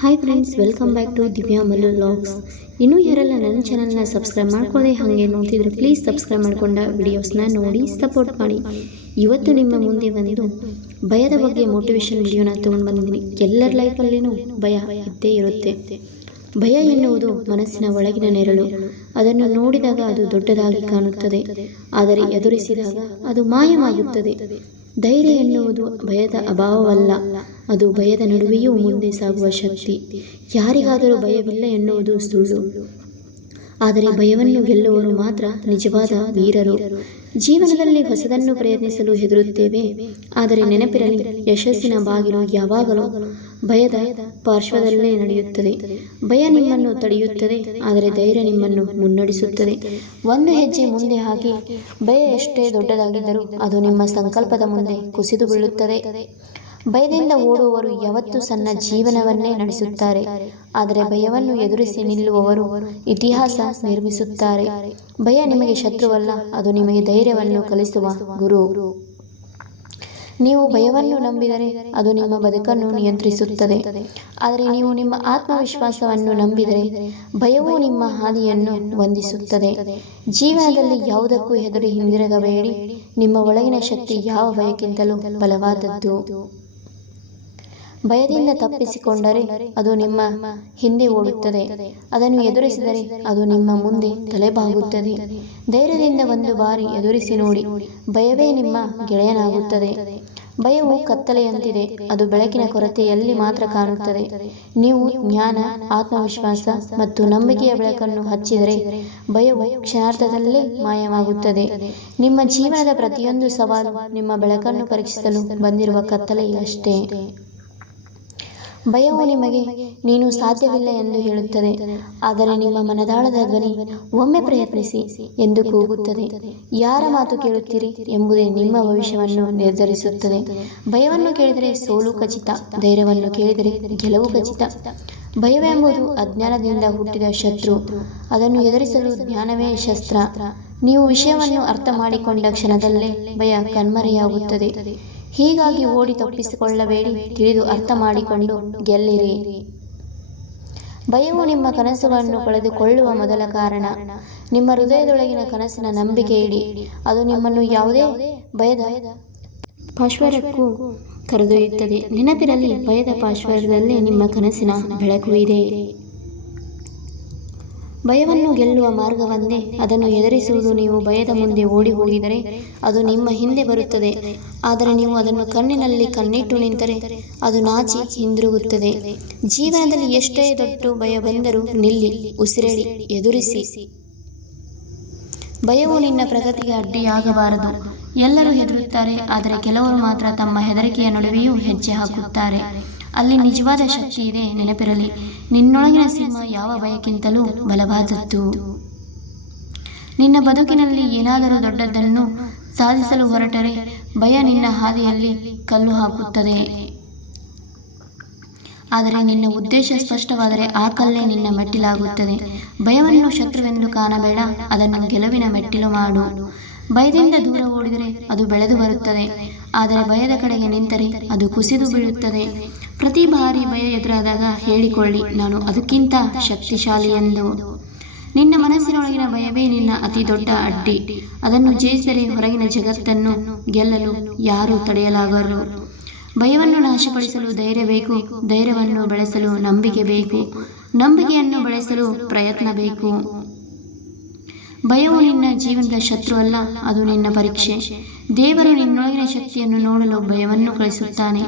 Hi friends welcome back to Divya Mallu logs ಇನ್ನೂ ಯಾರೆಲ್ಲ ನನ್ನ ಚಾನಲ್ನ ಸಬ್ಸ್ಕ್ರೈಬ್ ಮಾಡ್ಕೊಳ್ಳದೆ ಹಾಗೆ ನೋಡ್ತಿದ್ರೆ ಪ್ಲೀಸ್ ಸಬ್ಸ್ಕ್ರೈಬ್ ಮಾಡ್ಕೊಂಡ ವಿಡಿಯೋಸ್ನ ನೋಡಿ ಸಪೋರ್ಟ್ ಮಾಡಿ. ಇವತ್ತು ನಿಮ್ಮ ಮುಂದೆ ಬಂದು ಭಯದ ಬಗ್ಗೆ ಮೋಟಿವೇಶನ್ ವಿಡಿಯೋನ ತೊಗೊಂಡು ಬಂದಿದ್ದೀನಿ. ಎಲ್ಲರ ಲೈಫಲ್ಲಿನೂ ಭಯ ಇದ್ದೇ ಇರುತ್ತೆ. ಭಯ ಎನ್ನುವುದು ಮನಸ್ಸಿನ ಒಳಗಿನ ನೆರಳು. ಅದನ್ನು ನೋಡಿದಾಗ ಅದು ದೊಡ್ಡದಾಗಿ ಕಾಣುತ್ತದೆ. ಆದರೆ ಎದುರಿಸಿದಾಗ ಅದು ಮಾಯವಾಗುತ್ತದೆ. ಧೈರ್ಯ ಎನ್ನುವುದು ಭಯದ ಅಭಾವವಲ್ಲ. ಅದು ಭಯದ ನಡುವೆಯೂ ಮುಂದೆ ಸಾಗುವ ಶಕ್ತಿ. ಯಾರಿಗಾದರೂ ಭಯವಿಲ್ಲ ಎನ್ನುವುದು ಸುಳ್ಳು. ಆದರೆ ಭಯವನ್ನು ಗೆಲ್ಲುವವರು ಮಾತ್ರ ನಿಜವಾದ ವೀರರು. ಜೀವನದಲ್ಲಿ ಹೊಸದನ್ನು ಪ್ರಯತ್ನಿಸಲು ಹೆದರುತ್ತೇವೆ. ಆದರೆ ನೆನಪಿರಲಿ, ಯಶಸ್ಸಿನ ಬಾಗಿಲು ಯಾವಾಗಲೂ ಭಯದ ಪಾರ್ಶ್ವದಲ್ಲೇ ನಡೆಯುತ್ತದೆ. ಭಯ ನಿಮ್ಮನ್ನು ತಡೆಯುತ್ತದೆ, ಆದರೆ ಧೈರ್ಯ ನಿಮ್ಮನ್ನು ಮುನ್ನಡೆಸುತ್ತದೆ. ಒಂದು ಹೆಜ್ಜೆ ಮುಂದೆ ಹಾಕಿ, ಭಯ ಎಷ್ಟೇ ದೊಡ್ಡದಾಗಿದ್ದರೂ ಅದು ನಿಮ್ಮ ಸಂಕಲ್ಪದ ಮುಂದೆ ಕುಸಿದು ಬೀಳುತ್ತದೆ. ಭಯದಿಂದ ಓಡುವವರು ಯಾವತ್ತೂ ಸಣ್ಣ ಜೀವನವನ್ನೇ ನಡೆಸುತ್ತಾರೆ. ಆದರೆ ಭಯವನ್ನು ಎದುರಿಸಿ ನಿಲ್ಲುವವರು ಇತಿಹಾಸ ನಿರ್ಮಿಸುತ್ತಾರೆ. ಭಯ ನಿಮಗೆ ಶತ್ರುವಲ್ಲ, ಅದು ನಿಮಗೆ ಧೈರ್ಯವನ್ನು ಕಲಿಸುವ ಗುರು. ನೀವು ಭಯವನ್ನು ನಂಬಿದರೆ ಅದು ನಿಮ್ಮ ಬದುಕನ್ನು ನಿಯಂತ್ರಿಸುತ್ತದೆ. ಆದರೆ ನೀವು ನಿಮ್ಮ ಆತ್ಮವಿಶ್ವಾಸವನ್ನು ನಂಬಿದರೆ ಭಯವು ನಿಮ್ಮ ಹಾದಿಯನ್ನು ವಂದಿಸುತ್ತದೆ. ಜೀವನದಲ್ಲಿ ಯಾವುದಕ್ಕೂ ಹೆದರಿ ಹಿಂದಿರಗಬೇಡಿ. ನಿಮ್ಮ ಒಳಗಿನ ಶಕ್ತಿ ಯಾವ ಭಯಕ್ಕಿಂತಲೂ ಬಲವಾದದ್ದು. ಭಯದಿಂದ ತಪ್ಪಿಸಿಕೊಂಡರೆ ಅದು ನಿಮ್ಮ ಹಿಂದೆ ಓಡುತ್ತದೆ. ಅದನ್ನು ಎದುರಿಸಿದರೆ ಅದು ನಿಮ್ಮ ಮುಂದೆ ತಲೆಬಾಗುತ್ತದೆ. ಧೈರ್ಯದಿಂದ ಒಂದು ಬಾರಿ ಎದುರಿಸಿ ನೋಡಿ. ಭಯವೇ ನಿಮ್ಮ ಗೆಳೆಯನಾಗುತ್ತದೆ. ಭಯವು ಕತ್ತಲೆಯಂತಿದೆ. ಅದು ಬೆಳಕಿನ ಕೊರತೆಯಲ್ಲಿ ಮಾತ್ರ ಕಾಣುತ್ತದೆ. ನೀವು ಜ್ಞಾನ, ಆತ್ಮವಿಶ್ವಾಸ ಮತ್ತು ನಂಬಿಕೆಯ ಬೆಳಕನ್ನು ಹಚ್ಚಿದರೆ ಭಯವು ಕ್ಷಣಾರ್ಥದಲ್ಲೇ ಮಾಯವಾಗುತ್ತದೆ. ನಿಮ್ಮ ಜೀವನದ ಪ್ರತಿಯೊಂದು ಸವಾಲು ನಿಮ್ಮ ಬೆಳಕನ್ನು ಪರೀಕ್ಷಿಸಲು ಬಂದಿರುವ ಕತ್ತಲೆಯಷ್ಟೇ ಭಯವು ನಿಮಗೆ, ನೀನು ಸಾಧ್ಯವಿಲ್ಲ ಎಂದು ಹೇಳುತ್ತದೆ. ಆದರೆ ನಿಮ್ಮ ಮನದಾಳದ ಧ್ವನಿ ಒಮ್ಮೆ ಪ್ರಯತ್ನಿಸಿ ಎಂದು ಕೂಗುತ್ತದೆ. ಯಾರ ಮಾತು ಕೇಳುತ್ತೀರಿ ಎಂಬುದೇ ನಿಮ್ಮ ಭವಿಷ್ಯವನ್ನು ನಿರ್ಧರಿಸುತ್ತದೆ. ಭಯವನ್ನು ಕೇಳಿದರೆ ಸೋಲು ಖಚಿತ, ಧೈರ್ಯವನ್ನು ಕೇಳಿದರೆ ಗೆಲುವು ಖಚಿತ. ಭಯವೆಂಬುದು ಅಜ್ಞಾನದಿಂದ ಹುಟ್ಟಿದ ಶತ್ರು. ಅದನ್ನು ಎದುರಿಸಲು ಜ್ಞಾನವೇ ಶಸ್ತ್ರ. ನೀವು ವಿಷಯವನ್ನು ಅರ್ಥ ಮಾಡಿಕೊಂಡ ಕ್ಷಣದಲ್ಲೇ ಭಯ ಕಣ್ಮರೆಯಾಗುತ್ತದೆ. ಹೀಗಾಗಿ ಓಡಿ ತಪ್ಪಿಸಿಕೊಳ್ಳಬೇಡಿ ತಿಳಿದು ಅರ್ಥ ಮಾಡಿಕೊಂಡು ಗೆಲ್ಲಿರಿ. ಭಯವು ನಿಮ್ಮ ಕನಸುಗಳನ್ನು ಕಳೆದುಕೊಳ್ಳುವ ಮೊದಲ ಕಾರಣ. ನಿಮ್ಮ ಹೃದಯದೊಳಗಿನ ಕನಸಿನ ನಂಬಿಕೆ ಇಡಿ. ಅದು ನಿಮ್ಮನ್ನು ಯಾವುದೇ ಭಯದ ಪಾಶ್ವರಕ್ಕೂ ಕರೆದೊಯ್ಯುತ್ತದೆ. ನೆನಪಿರಲಿ ಭಯದ ಪಾಶ್ವರದಲ್ಲೇ ನಿಮ್ಮ ಕನಸಿನ ಬೆಳಕು ಇದೆ. ಭಯವನ್ನು ಗೆಲ್ಲುವ ಮಾರ್ಗವನ್ನೇ ಅದನ್ನು ಎದುರಿಸುವುದು. ನೀವು ಭಯದ ಮುಂದೆ ಓಡಿ ಹೋಗಿದರೆ ಅದು ನಿಮ್ಮ ಹಿಂದೆ ಬರುತ್ತದೆ. ಆದರೆ ನೀವು ಅದನ್ನು ಕಣ್ಣಿನಲ್ಲಿ ಕಣ್ಣಿಟ್ಟು ನಿಂತರೆ ಅದು ನಾಚಿ ಹಿಂದಿರುಗುತ್ತದೆ. ಜೀವನದಲ್ಲಿ ಎಷ್ಟೇ ದೊಡ್ಡ ಭಯ ಬಂದರೂ ನಿಲ್ಲಿ, ಉಸಿರೇಳಿ, ಎದುರಿಸಿ. ಭಯವು ನಿನ್ನ ಪ್ರಗತಿಗೆ ಅಡ್ಡಿಯಾಗಬಾರದು. ಎಲ್ಲರೂ ಹೆದರುತ್ತಾರೆ, ಆದರೆ ಕೆಲವರು ಮಾತ್ರ ತಮ್ಮ ಹೆದರಿಕೆಯ ನಡುವೆಯೂ ಹೆಜ್ಜೆ ಹಾಕುತ್ತಾರೆ. ಅಲ್ಲಿ ನಿಜವಾದ ಶಕ್ತಿ ಇದೆ, ನೆನಪಿರಲಿ. ನಿನ್ನೊಳಗಿನ ಸಿಂಹ ಯಾವ ಭಯಕ್ಕಿಂತಲೂ ಬಲವಾದದ್ದು. ನಿನ್ನ ಬದುಕಿನಲ್ಲಿ ಏನಾದರೂ ದೊಡ್ಡದನ್ನು ಸಾಧಿಸಲು ಹೊರಟರೆ, ಭಯ ನಿನ್ನ ಹಾದಿಯಲ್ಲಿ ಕಲ್ಲು ಹಾಕುತ್ತದೆ. ಆದರೆ ನಿನ್ನ ಉದ್ದೇಶ ಸ್ಪಷ್ಟವಾದರೆ ಆ ಕಲ್ಲೇ ನಿನ್ನ ಮೆಟ್ಟಿಲಾಗುತ್ತದೆ. ಭಯವನ್ನು ಶತ್ರುವೆಂದು ಕಾಣಬೇಡ, ಅದನ್ನು ಗೆಲುವಿನ ಮೆಟ್ಟಿಲು ಮಾಡು. ಭಯದಿಂದ ದೂರ ಓಡಿದರೆ ಅದು ಬೆಳೆದು ಬರುತ್ತದೆ, ಆದರೆ ಭಯದ ಕಡೆಗೆ ನಿಂತರೆ ಅದು ಕುಸಿದು ಬೀಳುತ್ತದೆ. ಪ್ರತಿ ಬಾರಿ ಭಯ ಎದುರಾದಾಗ ಹೇಳಿಕೊಳ್ಳಿ, ನಾನು ಅದಕ್ಕಿಂತ ಶಕ್ತಿಶಾಲಿ ಎಂದು. ನಿನ್ನ ಮನಸ್ಸಿನೊಳಗಿನ ಭಯವೇ ನಿನ್ನ ಅತಿ ದೊಡ್ಡ ಅಡ್ಡಿ. ಅದನ್ನು ಜಯಿಸಿದರೆ ಹೊರಗಿನ ಜಗತ್ತನ್ನು ಗೆಲ್ಲಲು ಯಾರೂ ತಡೆಯಲಾಗರು. ಭಯವನ್ನು ನಾಶಪಡಿಸಲು ಧೈರ್ಯ ಬೇಕು, ಧೈರ್ಯವನ್ನು ಬೆಳೆಸಲು ನಂಬಿಕೆ ಬೇಕು, ನಂಬಿಕೆಯನ್ನು ಬೆಳೆಸಲು ಪ್ರಯತ್ನ ಬೇಕು. ಭಯವು ನಿನ್ನ ಜೀವನದ ಶತ್ರು ಅಲ್ಲ, ಅದು ನಿನ್ನ ಪರೀಕ್ಷೆ. ದೇವರು ನಿನ್ನೊಳಗಿನ ಶಕ್ತಿಯನ್ನು ನೋಡಲು ಭಯವನ್ನು ಕಳಿಸುತ್ತಾನೆ.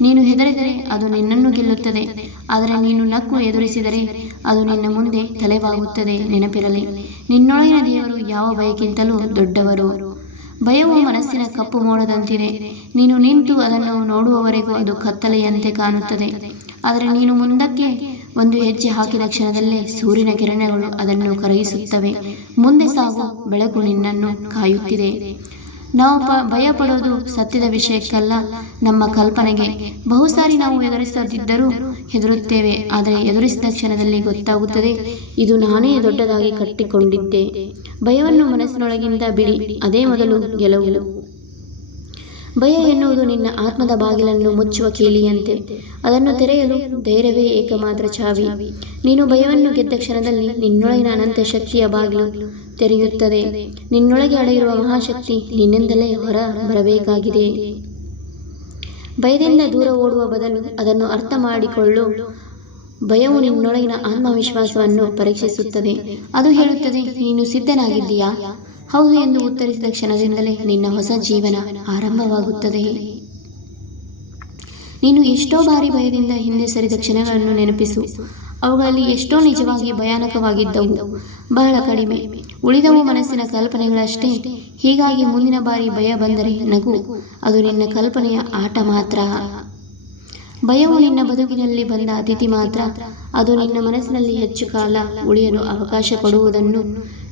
ನೀನು ಹೆದರಿದರೆ ಅದು ನಿನ್ನನ್ನು ಗೆಲ್ಲುತ್ತದೆ. ಆದರೆ ನೀನು ನಕ್ಕು ಎದುರಿಸಿದರೆ ಅದು ನಿನ್ನ ಮುಂದೆ ತಲೆಬಾಗುತ್ತದೆ ನೆನಪಿರಲಿ. ನಿನ್ನೊಳಗಿನ ದೇವರು ಯಾವ ಭಯಕ್ಕಿಂತಲೂ ದೊಡ್ಡವರು. ಭಯವು ಮನಸ್ಸಿನ ಕಪ್ಪು ಮೋಡದಂತಿದೆ. ನೀನು ನಿಂತು ಅದನ್ನು ನೋಡುವವರೆಗೂ ಅದು ಕತ್ತಲೆಯಂತೆ ಕಾಣುತ್ತದೆ. ಆದರೆ ನೀನು ಮುಂದಕ್ಕೆ ಒಂದು ಹೆಜ್ಜೆ ಹಾಕಿದ ಕ್ಷಣದಲ್ಲೇ ಸೂರ್ಯನ ಕಿರಣಗಳು ಅದನ್ನು ಕರಗಿಸುತ್ತವೆ. ಮುಂದೆ ಸಾಗು ಬೆಳಕು ನಿನ್ನನ್ನು ಕಾಯುತ್ತಿದೆ. ನಾವು ಪ ಭಯ ಪಡೋದು ಸತ್ಯದ ವಿಷಯಕ್ಕಲ್ಲ. ನಮ್ಮ ಕಲ್ಪನೆಗೆ ಬಹುಸಾರಿ ನಾವು ಎದುರಿಸದಿದ್ದರೂ ಹೆದರುತ್ತೇವೆ. ಆದರೆ ಎದುರಿಸಿದ ಕ್ಷಣದಲ್ಲಿ ಗೊತ್ತಾಗುತ್ತದೆ, ಇದು ನಾನೇ ದೊಡ್ಡದಾಗಿ ಕಟ್ಟಿಕೊಂಡಿದ್ದೆ. ಭಯವನ್ನು ಮನಸ್ಸಿನೊಳಗಿಂದ ಬಿಡಿ, ಅದೇ ಮೊದಲು ಗೆಲುವು. ಭಯ ಎನ್ನುವುದು ನಿನ್ನ ಆತ್ಮದ ಬಾಗಿಲನ್ನು ಮುಚ್ಚುವ ಕೀಲಿಯಂತೆ. ಅದನ್ನು ತೆರೆಯಲು ಧೈರ್ಯವೇ ಏಕಮಾತ್ರ ಚಾವಿ. ನೀನು ಭಯವನ್ನು ಗೆದ್ದ ಕ್ಷಣದಲ್ಲಿ ನಿನ್ನೊಳಗಿನ ಅನಂತ ಶಕ್ತಿಯ ಬಾಗಿಲು ತೆರೆಯುತ್ತದೆ. ನಿನ್ನೊಳಗೆ ಅಡಗಿರುವ ಮಹಾಶಕ್ತಿ ನಿನ್ನಿಂದಲೇ ಹೊರ ಬರಬೇಕಾಗಿದೆ. ಭಯದಿಂದ ದೂರ ಓಡುವ ಬದಲು ಅದನ್ನು ಅರ್ಥ ಮಾಡಿಕೊಳ್ಳು ಭಯವು ನಿನ್ನೊಳಗಿನ ಆತ್ಮವಿಶ್ವಾಸವನ್ನು ಪರೀಕ್ಷಿಸುತ್ತದೆ. ಅದು ಹೇಳುತ್ತದೆ, ನೀನು ಸಿದ್ಧನಾಗಿದ್ದೀಯಾ? ಹೌದು ಎಂದು ಉತ್ತರಿಸಿದ ಕ್ಷಣದಿಂದಲೇ ನಿನ್ನ ಹೊಸ ಜೀವನ ಆರಂಭವಾಗುತ್ತದೆ. ನೀನು ಎಷ್ಟೋ ಬಾರಿ ಭಯದಿಂದ ಹಿಂದೆ ಸರಿದ ಕ್ಷಣಗಳನ್ನು ನೆನಪಿಸು. ಅವುಗಳಲ್ಲಿ ಎಷ್ಟೋ ನಿಜವಾಗಿ ಭಯಾನಕವಾಗಿದ್ದವು. ಬಹಳ ಕಡಿಮೆ. ಉಳಿದವು ಮನಸ್ಸಿನ ಕಲ್ಪನೆಗಳಷ್ಟೇ. ಹೀಗಾಗಿ ಮುಂದಿನ ಬಾರಿ ಭಯ ಬಂದರೆ ನಗು. ಅದು ನಿನ್ನ ಕಲ್ಪನೆಯ ಆಟ ಮಾತ್ರ. ಭಯವು ನಿನ್ನ ಬದುಕಿನಲ್ಲಿ ಬಂದ ಅತಿಥಿ ಮಾತ್ರ. ಅದು ನಿನ್ನ ಮನಸ್ಸಿನಲ್ಲಿ ಹೆಚ್ಚು ಕಾಲ ಉಳಿಯಲು ಅವಕಾಶ ಕೊಡುವುದನ್ನು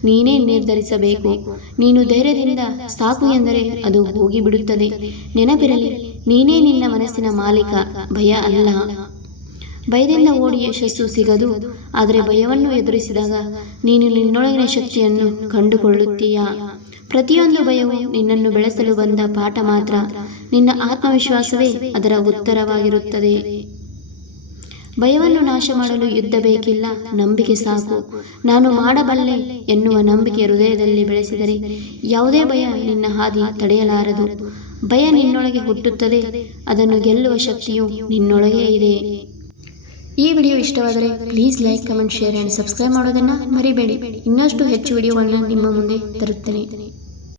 ನೀನೇ ನಿರ್ಧರಿಸಬೇಕು. ನೀನು ಧೈರ್ಯದಿಂದ ಸಾಕು ಎಂದರೆ ಅದು ಹೋಗಿಬಿಡುತ್ತದೆ. ನೆನಪಿರಲಿ, ನೀನೇ ನಿನ್ನ ಮನಸ್ಸಿನ ಮಾಲೀಕ. ಭಯ ಅಲ್ಲ. ಭಯದಿಂದ ಓಡಿ ಯಶಸ್ಸು ಸಿಗದು, ಆದರೆ ಭಯವನ್ನು ಎದುರಿಸಿದಾಗ ನೀನು ನಿನ್ನೊಳಗಿನ ಶಕ್ತಿಯನ್ನು ಕಂಡುಕೊಳ್ಳುತ್ತೀಯಾ? ಪ್ರತಿಯೊಂದು ಭಯವು ನಿನ್ನನ್ನು ಬೆಳೆಸಲು ಬಂದ ಪಾಠ ಮಾತ್ರ ನಿನ್ನ ಆತ್ಮವಿಶ್ವಾಸವೇ ಅದರ ಉತ್ತರವಾಗಿರುತ್ತದೆ. ಭಯವನ್ನು ನಾಶ ಮಾಡಲು ಯುದ್ಧ ಬೇಕಿಲ್ಲ, ನಂಬಿಕೆ ಸಾಕು. ನಾನು ಮಾಡಬಲ್ಲೆ ಎನ್ನುವ ನಂಬಿಕೆ ಹೃದಯದಲ್ಲಿ ಬೆಳೆಸಿದರೆ ಯಾವುದೇ ಭಯ ನಿನ್ನ ಹಾದಿ ತಡೆಯಲಾರದು. ಭಯ ನಿನ್ನೊಳಗೆ ಹುಟ್ಟುತ್ತದೆ, ಅದನ್ನು ಗೆಲ್ಲುವ ಶಕ್ತಿಯು ನಿನ್ನೊಳಗೆ ಇದೆ. ಈ ವಿಡಿಯೋ ಇಷ್ಟವಾದರೆ please like comment share and subscribe ಮಾಡೋದನ್ನು ಮರಿಬೇಡಿ. ಇನ್ನಷ್ಟು ಹೆಚ್ಚು ವಿಡಿಯೋವನ್ನು ನಿಮ್ಮ ಮುಂದೆ ತರುತ್ತೇನೆ.